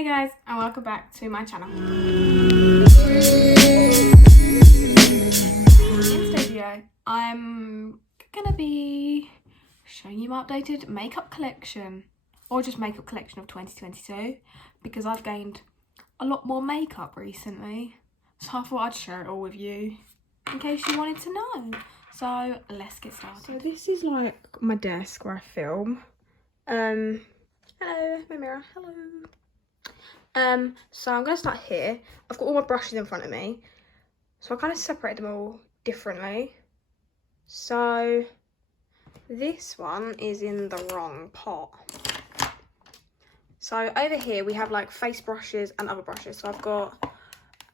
Hey guys, and welcome back to my channel. In today's video, I'm gonna be showing you my updated makeup collection, or just makeup collection of 2022, because I've gained a lot more makeup recently, so I thought I'd share it all with you in case you wanted to know. So let's get started. So this is like my desk where I film. Hello, my mirror, hello. So I'm going to start here. I've got all my brushes in front of me. So I kind of separate them all differently. So this one is in the wrong pot. So over here we have like face brushes and other brushes. So I've got,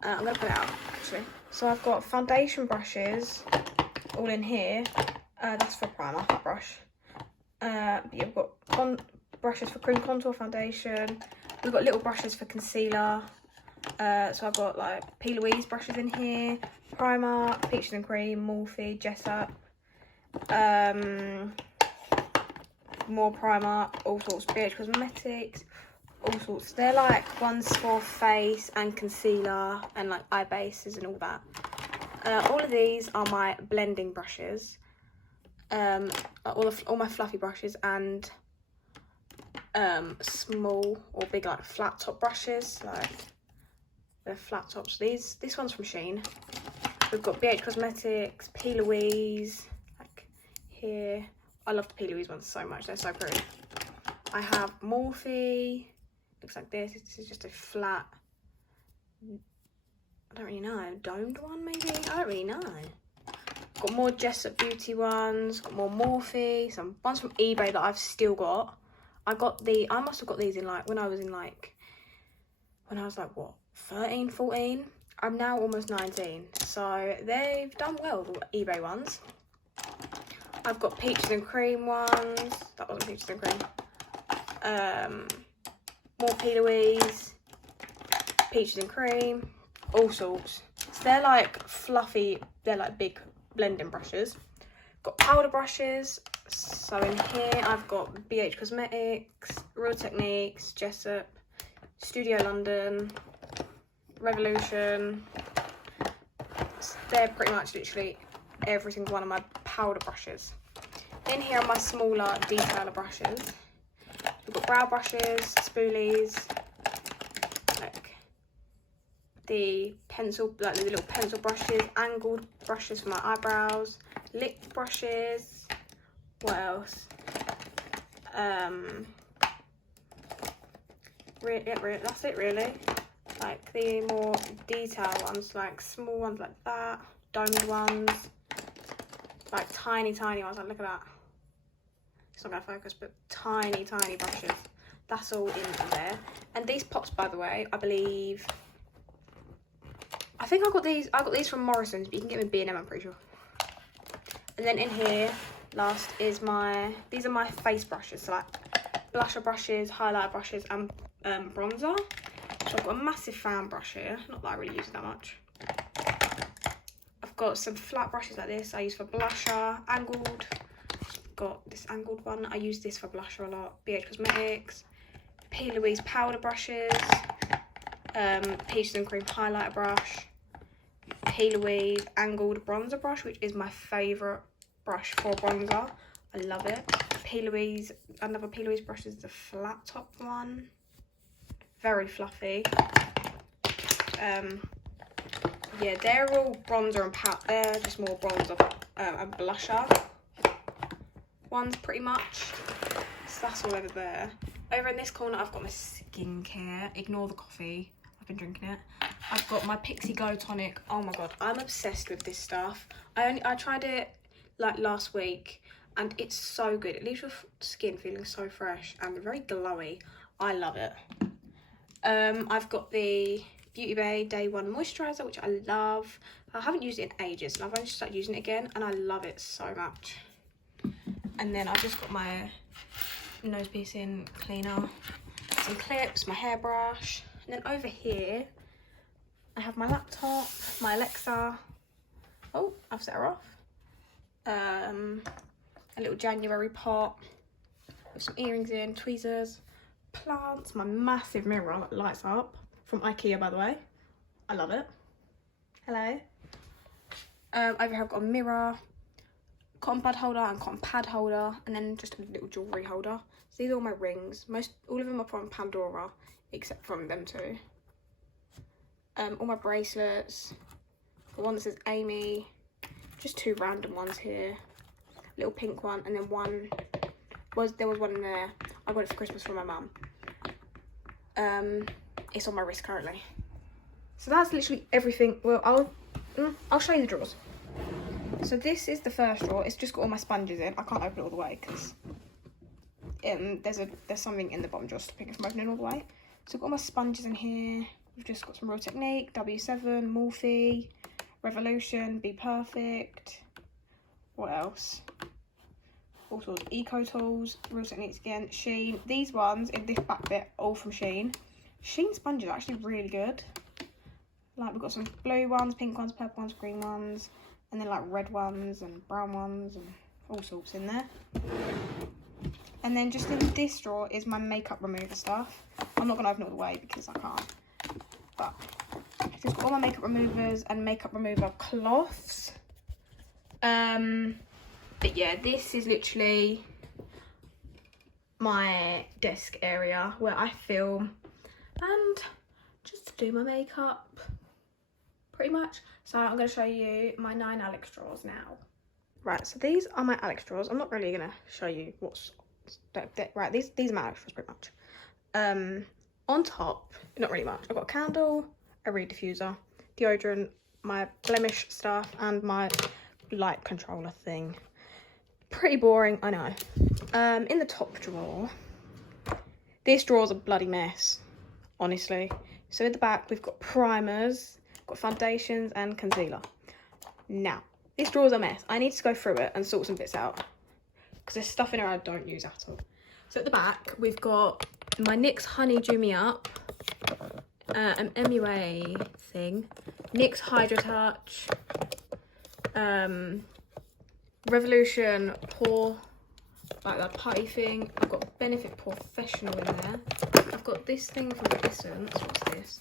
I'm going to put it out actually. So I've got foundation brushes all in here. That's for primer, that brush. But you've got brushes for cream contour, foundation. We've got little brushes for concealer. So I've got like P. Louise brushes in here, Primark, Peaches and Cream, Morphe, Jessup, more Primark, all sorts, BH Cosmetics, all sorts. They're like ones for face and concealer and like eye bases and all that. All of these are my blending brushes, all my fluffy brushes and small or big like flat top brushes, like they're flat tops. This one's from Shein. We've got BH Cosmetics, P. Louise, like here. I love the P. Louise ones so much, they're so pretty. I have Morphe, looks like this. This is just a flat, I don't really know, domed one maybe? I don't really know. Got more Jessup Beauty ones, got more Morphe, some ones from eBay that I've still got. I must have got these in like, when I was like, what, 13, 14? I'm now almost 19, so they've done well, the eBay ones. I've got Peaches and Cream ones, that wasn't Peaches and Cream. More P. Louise, Peaches and Cream, all sorts. So they're like fluffy, they're like big blending brushes. Got powder brushes. So in here I've got BH Cosmetics, Real Techniques, Jessup, Studio London, Revolution. They're pretty much literally every single one of my powder brushes. In here are my smaller detailer brushes. We've got brow brushes, spoolies, like the pencil, like the little pencil brushes, angled brushes for my eyebrows, lip brushes. What else? That's it really. Like the more detail ones, like small ones like that, domed ones, like tiny ones. Like look at that. It's not gonna focus, but tiny brushes. That's all in there. And these pots, by the way, I believe. I think I got these from Morrison's, but you can get them in B&M, I'm pretty sure. And then in here, last is these are my face brushes, so like blusher brushes, highlighter brushes and bronzer. So I've got a massive fan brush here, not that I really use it that much. I've got some flat brushes like this I use for blusher, angled. Got this angled one, I use this for blusher a lot. BH Cosmetics, P. Louise powder brushes, Peaches and Cream highlighter brush, P. Louise angled bronzer brush, which is my favourite brush for bronzer. I love it. P. Louise, another P. Louise brush is the flat top one. Very fluffy. Yeah, they're all bronzer and powder. They're just more bronzer and blusher ones pretty much. So that's all over there. Over in this corner, I've got my skincare. Ignore the coffee. I've been drinking it. I've got my Pixie Glow Tonic. Oh my god, I'm obsessed with this stuff. I tried it like last week and it's so good. It leaves your skin feeling so fresh and very glowy. I love it. I've got the Beauty Bay Day 1 moisturizer, which I love. I haven't used it in ages and I've only just started using it again and I love it so much. And then I've just got my nose piercing cleaner, some clips, my hairbrush, and then over here I have my laptop, my Alexa. Oh, I've set her off. A little January pot with some earrings in, tweezers, plants, my massive mirror that lights up from IKEA, by the way. I love it. Hello. Over here I've got a mirror, cotton bud holder and cotton pad holder, and then just a little jewellery holder. So these are all my rings. All of them are from Pandora, except from them two. All my bracelets. The one that says Amy. Just 2 random ones here. Little pink one, and then there was one in there. I got it for Christmas from my mum. It's on my wrist currently. So that's literally everything. Well, I'll show you the drawers. So this is the first drawer. It's just got all my sponges in. I can't open it all the way because there's something in the bottom drawer stopping it from opening all the way. So I've got all my sponges in here. We've just got some Real Technique, W7, Morphe, Revolution, Be Perfect. What else? All sorts of Eco Tools, Real Techniques again, Sheen. These ones in this back bit, all from Sheen. Sheen sponges are actually really good. Like, we've got some blue ones, pink ones, purple ones, green ones, and then like red ones and brown ones and all sorts in there. And then just in this drawer is my makeup remover stuff. I'm not going to open it all the way because I can't. But I've just got all my makeup removers and makeup remover cloths. But yeah, this is literally my desk area where I film and just do my makeup, pretty much. So I'm going to show you my 9 Alex drawers now. Right, so these are my Alex drawers. I'm not really going to show you what's... Right, these are my Alex drawers pretty much. On top, not really much. I've got a candle, a reed diffuser, deodorant, my blemish stuff, and my light controller thing. Pretty boring, I know. In the top drawer, this drawer's a bloody mess, honestly. So at the back, we've got primers, got foundations and concealer. Now, this drawer's a mess. I need to go through it and sort some bits out because there's stuff in here I don't use at all. So at the back, we've got my NYX Honey Dew Me Up, an MUA thing, NYX Hydra Touch, Revolution Pore, like that putty thing. I've got Benefit Professional in there. I've got this thing from Essence. What's this?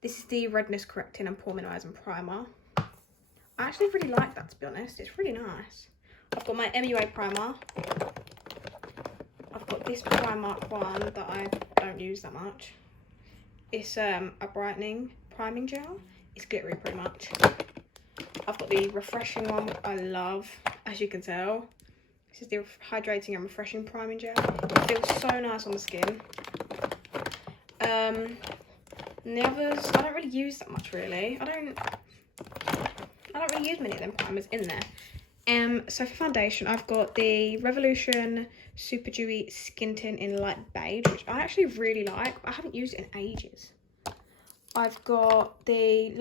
This is the redness correcting and pore minimizing primer. I actually really like that, to be honest. It's really nice. I've got my MUA primer. I've got this Primark one that I don't use that much. It's a brightening priming gel. It's glittery pretty much. I've got the refreshing one, which I love, as you can tell. This is the hydrating and refreshing priming gel. It feels so nice on the skin. And the others, I don't really use that much really. I don't really use many of them primers in there. So for foundation, I've got the Revolution Super Dewy Skin Tint in light beige, which I actually really like, but I haven't used it in ages. I've got the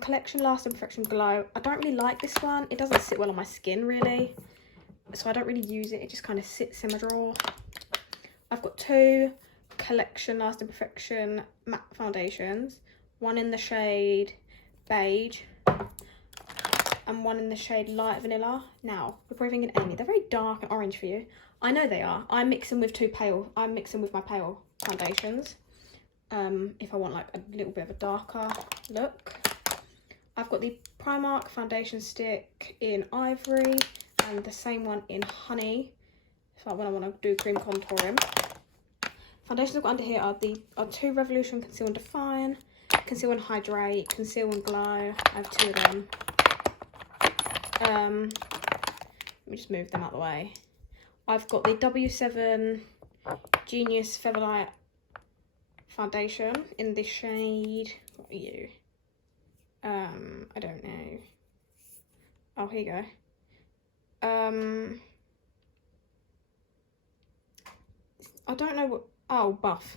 Collection Last Imperfection Glow. I don't really like this one. It doesn't sit well on my skin really, so I don't really use it. It just kind of sits in my drawer. I've got 2 Collection Last Imperfection matte foundations, one in the shade beige and one in the shade light vanilla. Now, you're probably thinking, Amy, they're very dark and orange for you. I know they are. I'm mixing with my pale foundations. If I want like a little bit of a darker look. I've got the Primark foundation stick in Ivory and the same one in Honey. So when I want to do cream contouring. Foundations I've got under here are 2 Revolution Conceal and Define, Conceal and Hydrate, Conceal and Glow. I have 2 of them. Let me just move them out of the way. I've got the W7 Genius Featherlight foundation in this shade. What are you? I don't know. Oh, here you go. I don't know what. Oh, Buff.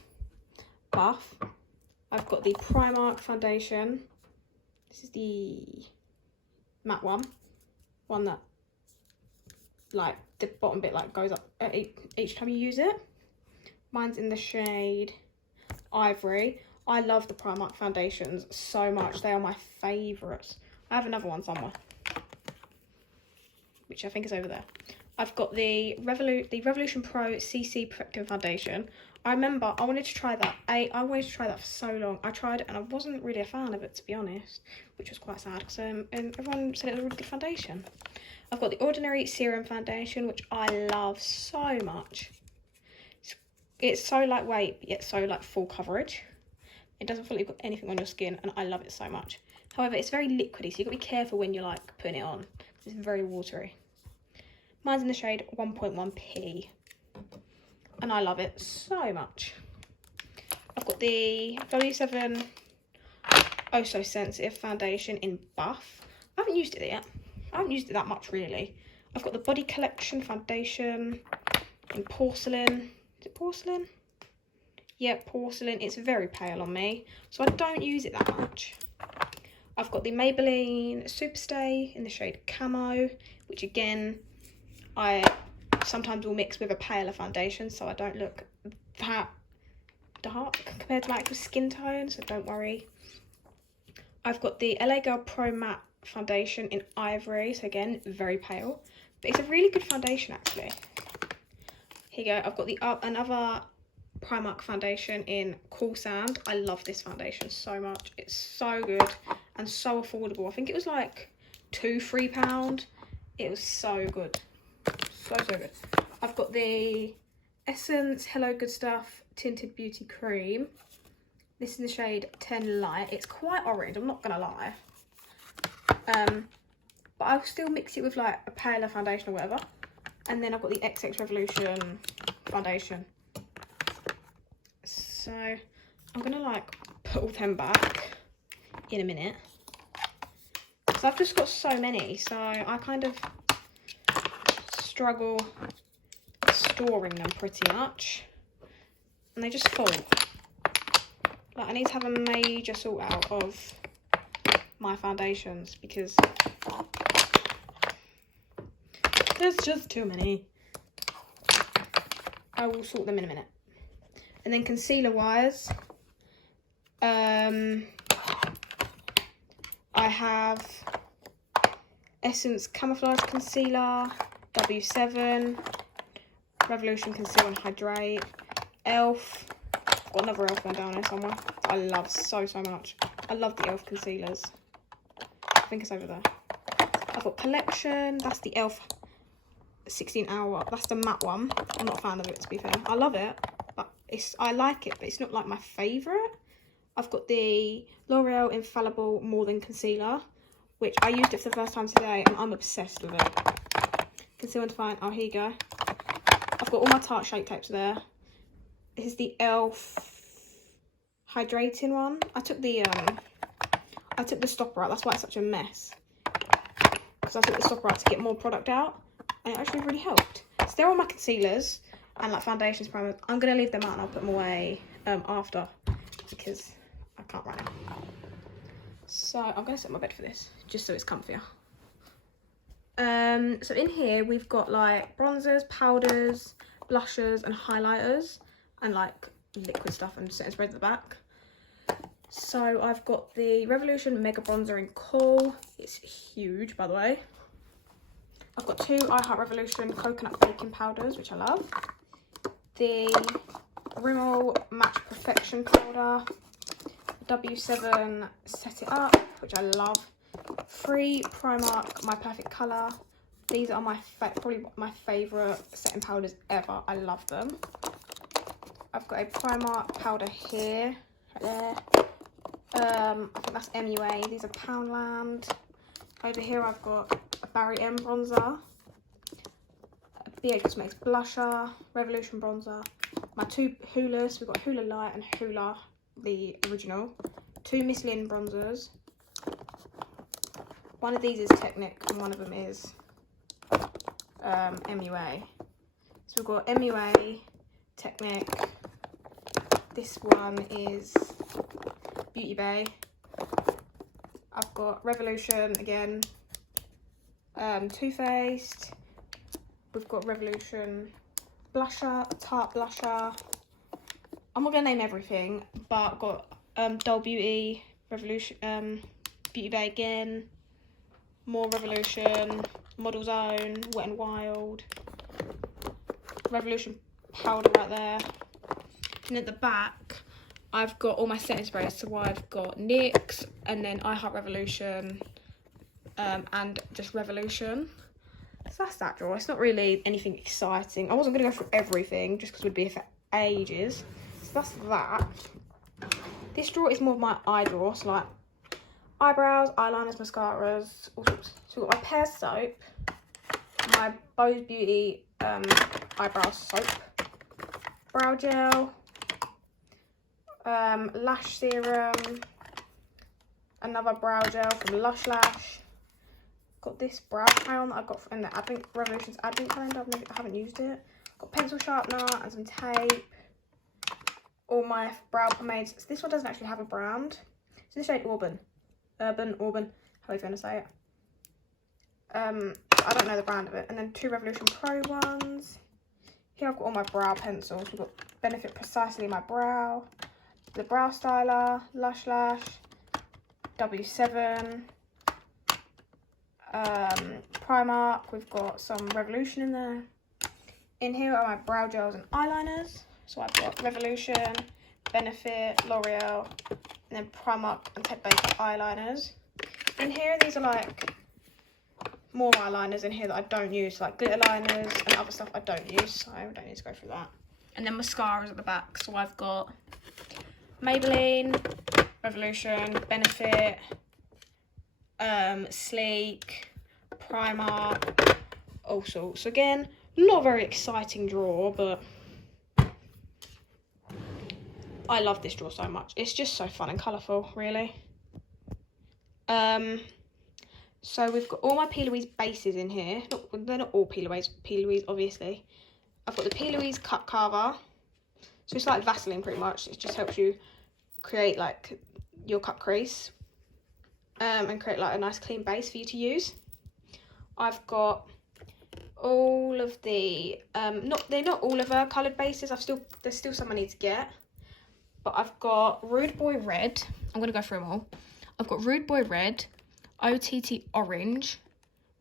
I've got the Primark foundation. This is the matte one that like the bottom bit like goes up each time you use it. Mine's in the shade Ivory. I love the Primark foundations so much. They are my favourites. I have another one somewhere, which I think is over there. I've got the Revolution Pro CC Perfecting Foundation. I remember I wanted to try that. I wanted to try that for so long. I tried it and I wasn't really a fan of it, to be honest, which was quite sad because and everyone said it was a really good foundation. I've got the Ordinary Serum Foundation, which I love so much. It's so lightweight, but yet so like full coverage. It doesn't feel like you've got anything on your skin, and I love it so much. However, it's very liquidy, so you've got to be careful when you're like putting it on. It's very watery. Mine's in the shade 1.1p. And I love it so much. I've got the W7 Oh So Sensitive Foundation in Buff. I haven't used it yet. I haven't used it that much, really. I've got the Body Collection Foundation in Porcelain. Is it Porcelain? Yeah, Porcelain. It's very pale on me, so I don't use it that much. I've got the Maybelline Superstay in the shade Camo, which again, I sometimes will mix with a paler foundation so I don't look that dark compared to my actual skin tone, so don't worry. I've got the LA Girl Pro Matte Foundation in Ivory, so again, very pale, but it's a really good foundation actually. Here you go, I've got the another Primark foundation in Cool Sand. I love this foundation so much. It's so good and so affordable. I think it was like £2-3. It was so good. So good. I've got the Essence Hello Good Stuff Tinted Beauty Cream. This is the shade 10 Light. It's quite orange, I'm not gonna lie. But I'll still mix it with like a paler foundation or whatever. And then I've got the XX Revolution foundation. So I'm gonna like put all them back in a minute. Because I've just got so many, so I kind of struggle storing them pretty much, and they just fall. Like I need to have a major sort out of my foundations because there's just too many. I will sort them in a minute. And then concealer wise, I have Essence Camouflage Concealer, W7, Revolution Conceal and Hydrate, ELF, I've got another ELF one down there somewhere, I love so much. I love the ELF concealers. I think it's over there. I've got Collection, that's the ELF 16 Hour, that's the matte one. I'm not a fan of it, to be fair. I love it, but I like it, but it's not like my favourite. I've got the L'Oreal Infallible More Than Concealer, which I used it for the first time today and I'm obsessed with it. Conceal and Define, oh here you go. I've got all my Tarte Shape Tapes there. This is the ELF Hydrating one. I took the stopper out, that's why it's such a mess. Because I took the stopper out to get more product out, and it actually really helped. So they're all my concealers and like foundations, primers. I'm going to leave them out and I'll put them away after because I can't right now. So I'm going to set my bed for this, just so it's comfier. So in here we've got like bronzers, powders, blushers and highlighters and like liquid stuff and setting sprays at the back. So I've got the Revolution Mega Bronzer in Cool. It's huge, by the way. I've got two I Heart Revolution Coconut Baking Powders, which I love. The Rimmel Match Perfection Powder. W7 Set It Up, which I love. 3 Primark My Perfect Colour. These are probably my favourite setting powders ever. I love them. I've got a Primark powder here, right there. I think that's MUA. These are Poundland. Over here I've got a Barry M bronzer, a BH Cosmetics blusher, Revolution bronzer, my 2 Hulas. We've got Hula Light and Hula, the original. 2 Miss Lynn bronzers. One of these is Tonic and one of them is MUA. So we've got MUA, Tonic. This one is Beauty Bay. I've got Revolution again, Too Faced. We've got Revolution blusher, Tarte blusher. I'm not gonna name everything, but I've got Doll Beauty, Revolution, Beauty Bay again, more Revolution, Model Zone, Wet n Wild, Revolution powder right there. And at the back, I've got all my setting sprays. So I've got NYX, and then I Heart Revolution, and just Revolution. So that's that drawer. It's not really anything exciting. I wasn't going to go through everything just because it would be for ages. So that's that. This drawer is more of my eye drawer. So like eyebrows, eyeliners, mascaras, all sorts. So we've got my Pear soap, my Bose Beauty eyebrow soap, brow gel, lash serum, another brow gel from Lush Lash. Got this brow crayon that I got in the Revolution's advent calendar. I haven't used it. Got pencil sharpener and some tape. All my brow pomades. So this one doesn't actually have a brand. It's in the shade Auburn. Auburn, however you want to say it. I don't know the brand of it. And then 2 Revolution Pro ones. Here I've got all my brow pencils. We've got Benefit Precisely My Brow, the Brow Styler, Lush Lash, W7, Primark. We've got some Revolution in there. In here are my brow gels and eyeliners. So I've got Revolution, Benefit, L'Oreal, and then Primark and Ted Baker eyeliners. In here, these are like more eyeliners in here that I don't use, like glitter liners and other stuff I don't use, so I don't need to go through that. And then mascaras at the back. So I've got Maybelline, Revolution, Benefit, Sleek, Primark, all sorts. So again, not a very exciting drawer, but I love this drawer so much. It's just so fun and colourful, really. So we've got all my P. Louise bases in here. They're not all P. Louise, obviously. I've got the P. Louise cut carver. So it's like Vaseline pretty much. It just helps you create like your cut crease. And create like a nice clean base for you to use. I've got all of the they're not all of her coloured bases. There's still some I need to get. But I've got Rude Boy Red. I'm gonna go through them all. I've got Rude Boy Red, OTT Orange,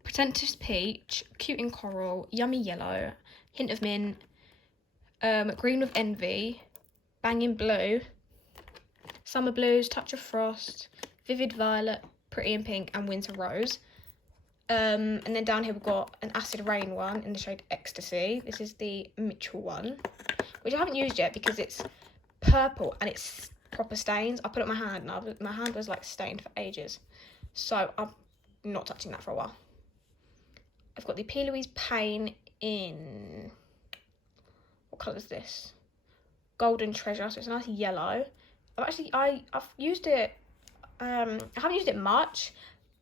Pretentious Peach, Cute in Coral, Yummy Yellow, Hint of Mint, Green with Envy, Banging Blue, Summer Blues, Touch of Frost, Vivid Violet, Pretty in Pink, and Winter Rose. And then down here we've got an Acid Rain one in the shade Ecstasy. This is the Mitchell one, which I haven't used yet because it's purple and it's proper stains. I put it on my hand and my hand was like stained for ages. So I'm not touching that for a while. I've got the P. Louise Pain in, what colour is this? Golden Treasure, so it's a nice yellow. I've used it, I haven't used it much,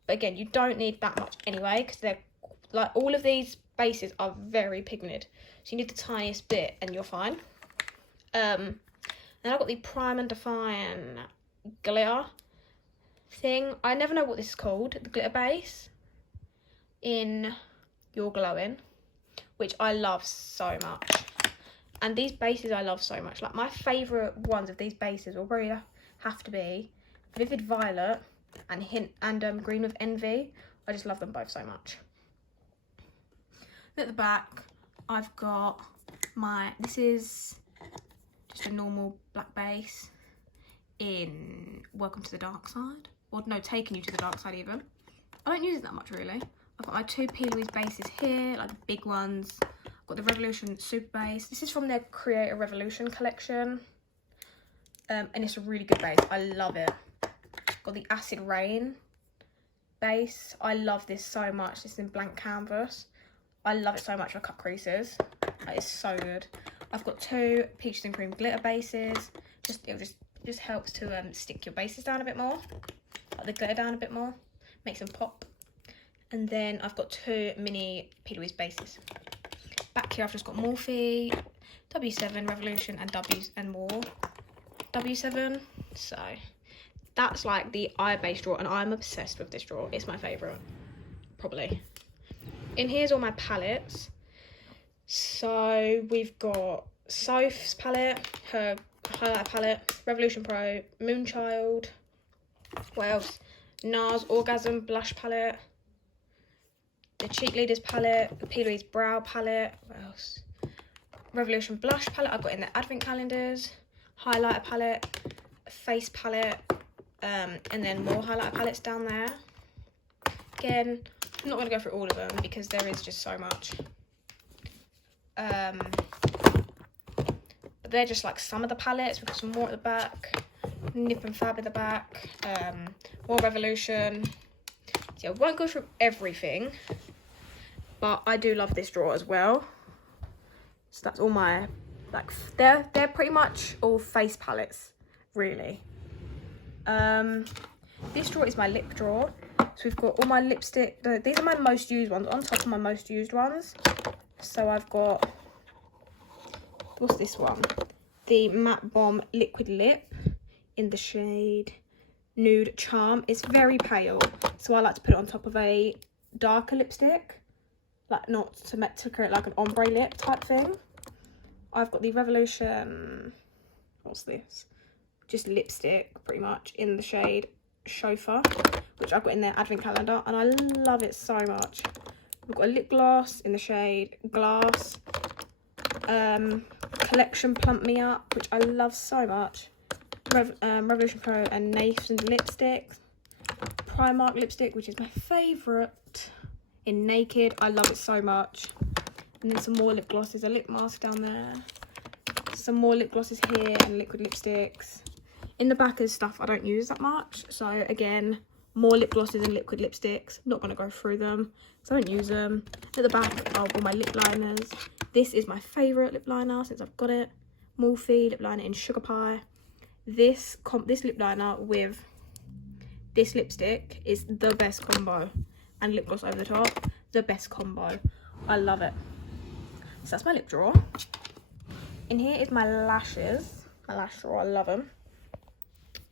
but again, you don't need that much anyway, because they're, like, all of these bases are very pigmented. So you need the tiniest bit and you're fine. Then I've got the Prime and Define glitter thing. I never know what this is called, the glitter base in You're Glowing, which I love so much. And these bases I love so much. Like, my favourite ones of these bases will probably have to be Vivid Violet and Green with Envy. I just love them both so much. At the back, I've got this is just a normal black base in Welcome to the Dark Side. Or no, Taking You to the Dark Side even. I don't use it that much really. I've got my 2 P. Louise bases here, like the big ones. I've got the Revolution Super Base. This is from their Create a Revolution collection. And it's a really good base. I love it. Got the Acid Rain base. I love this so much. This is in blank canvas. I love it so much for cut creases. That is so good. I've got 2 Peaches and Cream glitter bases. It just helps to stick your bases down a bit more. Like the glitter down a bit more. Makes them pop. And then I've got 2 mini P. Louise bases. Back here I've just got Morphe, W7, Revolution, and more W7. So that's like the eye base drawer, and I'm obsessed with this drawer. It's my favourite, probably. In here's all my palettes. So we've got Soph's palette, her highlighter palette, Revolution Pro, Moonchild. What else? NARS Orgasm blush palette, the Cheek Leaders palette, the P. Louise brow palette. What else? Revolution blush palette I got in the advent calendars. highlighter palette, a face palette, and then more highlighter palettes down there. Again, I'm not going to go through all of them because there is just so much. But they're just like some of the palettes. We've got some more at the back, Nip and Fab at the back, more Revolution. So I won't go through everything, but I do love this drawer as well. So that's all my, like, they're pretty much all face palettes, really. This drawer is my lip drawer. So we've got all my lipstick. These are my most used ones, on top of my most used ones. So I've got, what's this one? The Matte Bomb Liquid Lip in the shade Nude Charm. It's very pale, so I like to put it on top of a darker lipstick, like not to create like an ombre lip type thing. I've got the Revolution, what's this? Just lipstick, pretty much, in the shade Chauffeur, which I've got in their advent calendar, and I love it so much. We've got a lip gloss in the shade Glass, Collection Plump Me Up, which I love so much, Revolution Pro and Nathan lipstick, Primark lipstick, which is my favourite, in Naked. I love it so much. And then some more lip glosses, a lip mask down there, some more lip glosses here, and liquid lipsticks. In the back is stuff I don't use that much, so again, more lip glosses and liquid lipsticks. Not going to go through them because I don't use them. At the back are all my lip liners. This is my favourite lip liner since I've got it. Morphe lip liner in Sugar Pie. This lip liner with this lipstick is the best combo, and lip gloss over the top, the best combo. I love it. So that's my lip drawer. In here is my lashes. My lash drawer, I love them.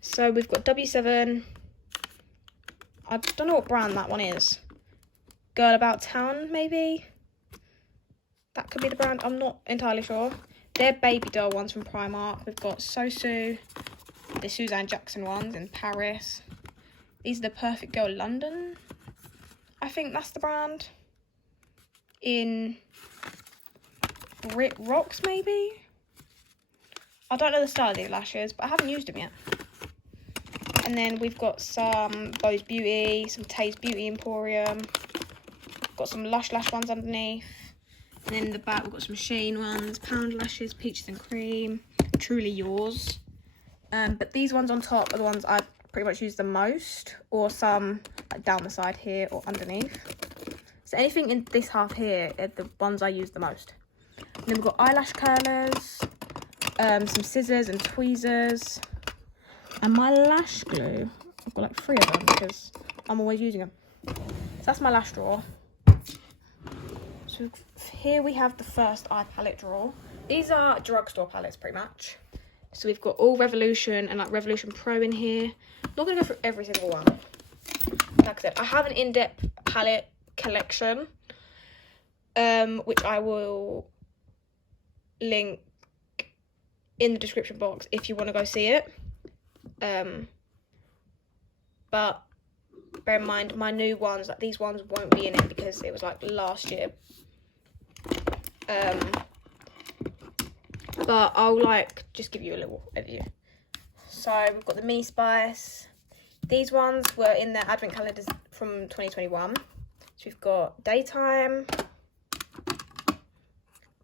So we've got W7. I don't know what brand that one is. Girl About Town, maybe? That could be the brand. I'm not entirely sure. They're baby doll ones from Primark. We've got Sosu, the Suzanne Jackson ones in Paris. These are the Perfect Girl London. I think that's the brand. In Brit Rocks, maybe? I don't know the style of these lashes, but I haven't used them yet. And then we've got some Bose Beauty, some Tay's Beauty Emporium. Got some Lush Lash ones underneath. And then in the back we've got some Sheen ones, Pound Lashes, Peaches and Cream, Truly Yours. But these ones on top are the ones I pretty much use the most, or some like down the side here or underneath. So anything in this half here are the ones I use the most. And then we've got eyelash curlers, some scissors and tweezers, and my lash glue. I've got like 3 of them because I'm always using them. So that's my lash drawer. So here we have the first eye palette drawer. These are drugstore palettes pretty much. So we've got all Revolution and like Revolution Pro in here. Not going to go through every single one. Like I said, I have an in-depth palette collection, which I will link in the description box if you want to go see it. But bear in mind, my new ones, like these ones, won't be in it because it was like last year. But I'll like just give you a little overview. So we've got the Mini Spice. These ones were in their advent calendars from 2021. So we've got Daytime,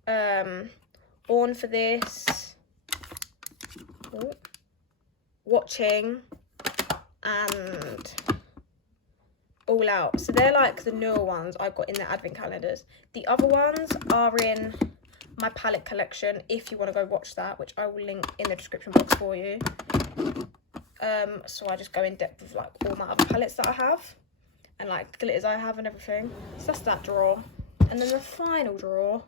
Born for This, Watching, and All Out. So they're like the newer ones I've got in their advent calendars. The other ones are in my palette collection if you want to go watch that, which I will link in the description box for you. So I just go in depth with like all my other palettes that I have and like glitters I have and everything. So that's that drawer. And then the final drawer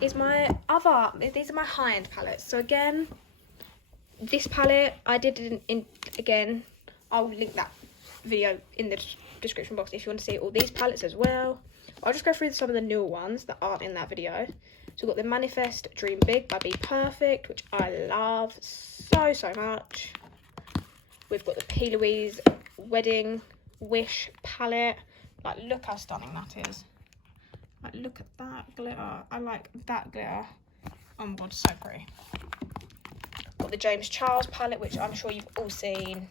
is my other, these are my high-end palettes. So again, this palette I did again, I'll link that video in the description box if you want to see all these palettes as well. I'll just go through some of the newer ones that aren't in that video. So we've got the Manifest Dream Big by Be Perfect, which I love so much. We've got the P. Louise Wedding Wish palette. Like, look how stunning that is. Like, look at that glitter. I like that glitter. Oh my god, so pretty. Got got the James Charles palette, which I'm sure you've all seen.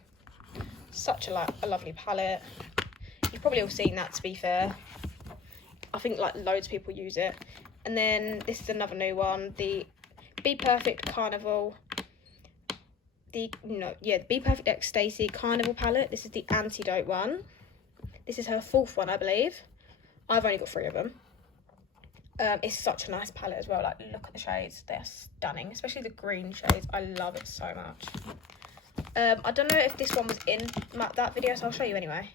Such a lovely palette. You've probably all seen that, to be fair. I think like loads of people use it. And then this is another new one, the Be Perfect Carnival. The Be Perfect X Stacey Carnival palette. This is the Antidote one. This is her 4th one, I believe. I've only got 3 of them. It's such a nice palette as well. Like, look at the shades. They're stunning, especially the green shades. I love it so much. I don't know if this one was in that video, so I'll show you anyway.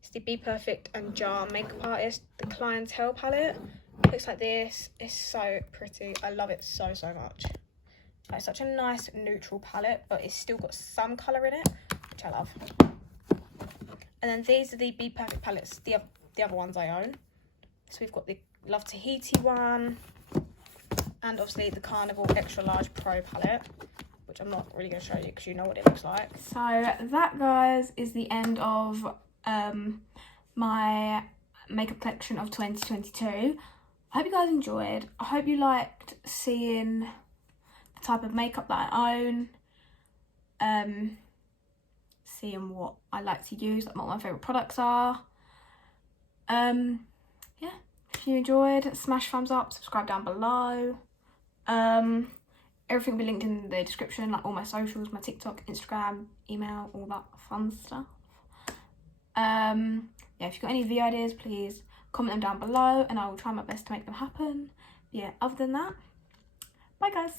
It's the Be Perfect and Jar Makeup Artist, the Clientele palette. It looks like this. It's so pretty. I love it so much. It's such a nice neutral palette, but it's still got some colour in it, which I love. And then these are the Be Perfect palettes, the other ones I own. So we've got the Love Tahiti one, and obviously the Carnival Extra Large Pro palette, which I'm not really going to show you because you know what it looks like. So that, guys, is the end of my makeup collection of 2022. I hope you guys enjoyed. I hope you liked seeing the type of makeup that I own, seeing what I like to use, like what my favourite products are. Yeah, if you enjoyed, smash thumbs up, subscribe down below. Everything will be linked in the description, like all my socials, my TikTok, Instagram, email, all that fun stuff. Yeah, if you've got any video ideas, please comment them down below and I will try my best to make them happen. But yeah, other than that, bye guys.